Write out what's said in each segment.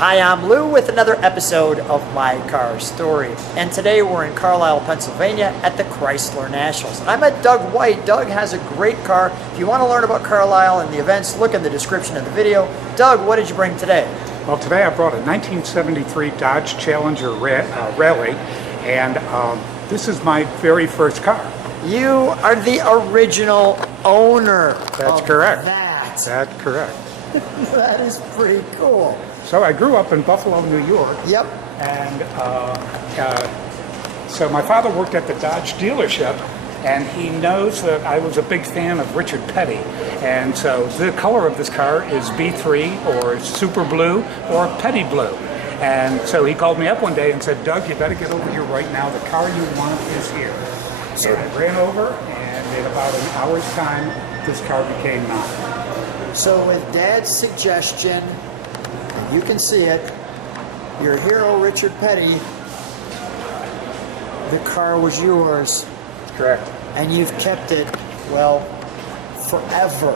Hi, I'm Lou with another episode of My Car Story. And today we're in Carlisle, Pennsylvania at the Chrysler Nationals. I'm at Doug White. Doug has a great car. If you want to learn about Carlisle and the events, look in the description of the video. Doug, what did you bring today? Well, today I brought a 1973 Dodge Challenger Rally, and this is my very first car. You are the original owner. That's correct. That. That's correct. That is pretty cool. So I grew up in Buffalo, New York. Yep. And so my father worked at the Dodge dealership, and he knows that I was a big fan of Richard Petty. And so the color of this car is B3 or Super Blue or Petty Blue. And so he called me up one day and said, Doug, you better get over here right now. The car you want is here. So I ran over, and in about an hour's time, this car became mine. So with Dad's suggestion, and you can see it, your hero Richard Petty, the car was yours. Correct. And you've kept it, well, forever.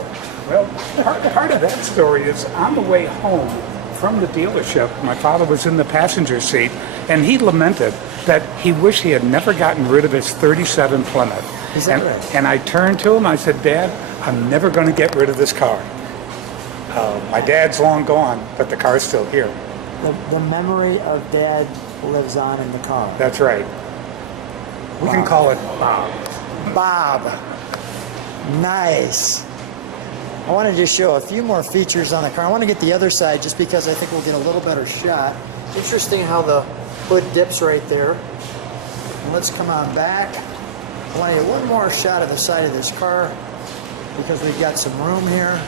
Well, part of that story is on the way home from the dealership, my father was in the passenger seat, and he lamented that he wished he had never gotten rid of his 37 Plymouth. Is that right? And I turned to him, I said, Dad, I'm never going to get rid of this car. My dad's long gone, but the car's still here. The memory of Dad lives on in the car. That's right. We can call it Bob. Bob. Nice. I want to just show a few more features on the car. I want to get the other side just because I think we'll get a little better shot. Interesting how the hood dips right there. And let's come on back. I want to get one more shot of the side of this car because we've got some room here.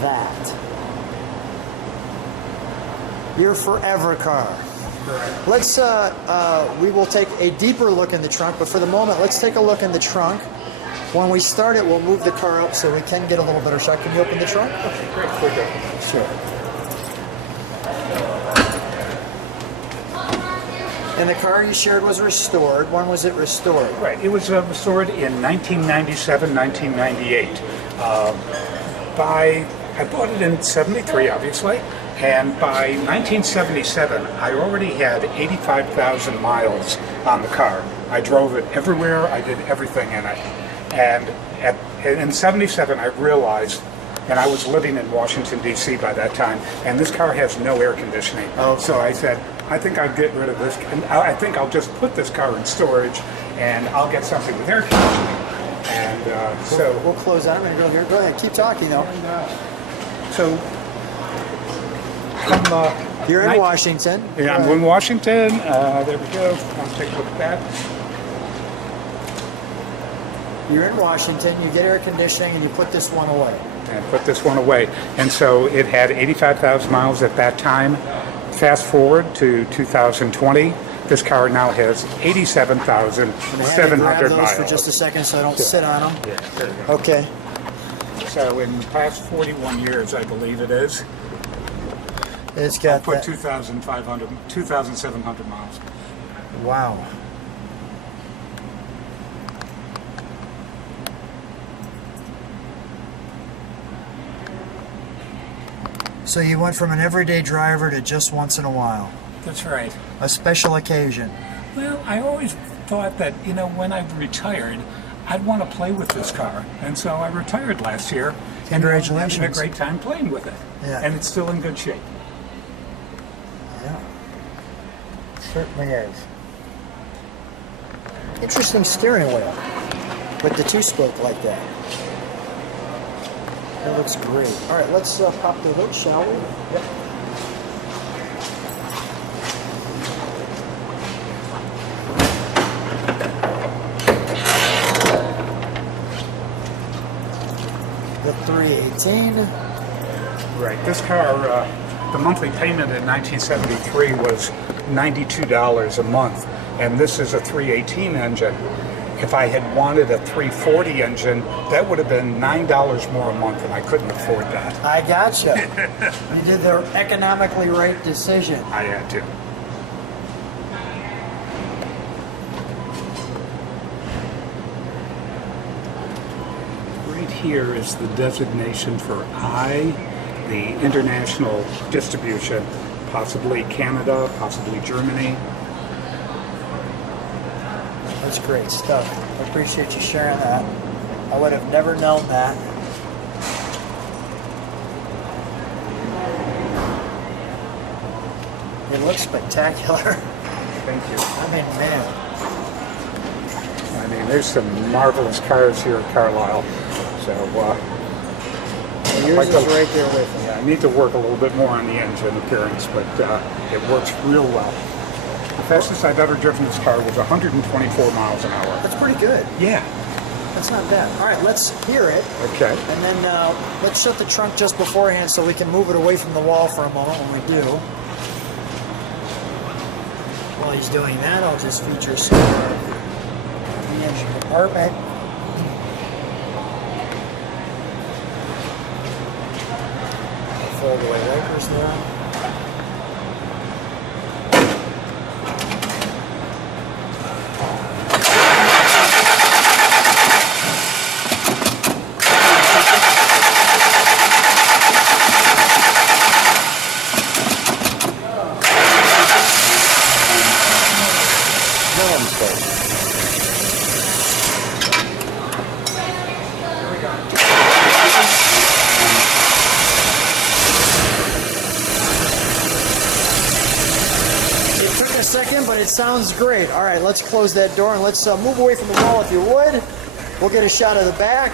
That. Your forever car. Correct. Let's, we will take a deeper look in the trunk, but for the moment, let's take a look in the trunk. When we start it, we'll move the car up so we can get a little better shot. Can you open the trunk? Okay, great. Quick open. Sure. And the car you shared was restored. When was it restored? Right. It was restored in 1997, 1998. I bought it in 73, obviously, and by 1977, I already had 85,000 miles on the car. I drove it everywhere, I did everything in it. And in 77, I realized, and I was living in Washington, D.C. by that time, and this car has no air conditioning. Oh. So I said, I think I'll get rid of this, and I think I'll just put this car in storage, and I'll get something with air conditioning. And so we'll close out. I'm going to go here. Go ahead. Keep talking, though. So, You're in Washington. Yeah, I'm in Washington. There we go. Let's take a look at that. You're in Washington. You get air conditioning, and you put this one away. And put this one away. And so it had 85,000 miles at that time. Fast forward to 2020. This car now has 87,700 grab those miles. for just a second so I don't sit on them. Yeah, there you go. Okay. So in the past 41 years, I believe it is, It's got put that. 2,700 miles. Wow. So you went from an everyday driver to just once in a while. That's right. A special occasion. Well, I always thought that, when I retired, I'd want to play with this car. And so I retired last year. Congratulations. And I'm having a great time playing with it. Yeah. And it's still in good shape. Yeah. It certainly is. Interesting steering wheel with the two-spoke like that. That looks great. All right, let's pop the hood, shall we? Yep. The 318. Right. This car, the monthly payment in 1973 was $92 a month. And this is a 318 engine. If I had wanted a 340 engine, that would have been $9 more a month, and I couldn't afford that. I gotcha. You did the economically right decision. I had to. right here is the designation for I, the international distribution, possibly Canada, possibly Germany. That's great stuff. I appreciate you sharing that. I would have never known that. It looks spectacular. Thank you. I mean, man. I mean, there's some marvelous cars here at Carlisle. So, Yours is right there with me. yeah, I need to work a little bit more on the engine appearance, but it works real well. The fastest I've ever driven this car was 124 miles an hour. That's pretty good. Yeah. That's not bad. All right, let's hear it. Okay. And then let's shut the trunk just beforehand so we can move it away from the wall for a moment when we do. While he's doing that, I'll just feature some of the engine compartment. Fold away wipers there. Second, but it sounds great. All right, let's close that door and let's move away from the wall if you would. We'll get a shot of the back.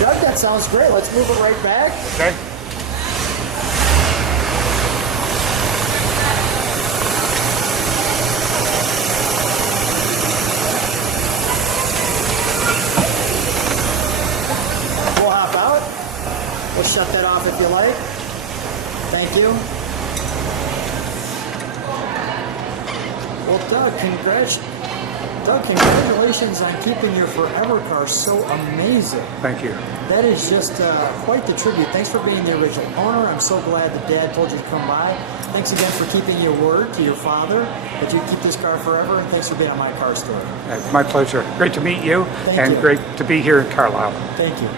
Doug, that sounds great. Let's move it right back. Okay. We'll hop out. We'll shut that off if you like. Thank you. Well, Doug, congratulations on keeping your forever car so amazing. Thank you. That is just quite the tribute. Thanks for being the original owner. I'm so glad that Dad told you to come by. Thanks again for keeping your word to your father that you'd keep this car forever. And thanks for being on my car story. My pleasure. Great to meet you, Thank you. great to be here in Carlisle. Thank you.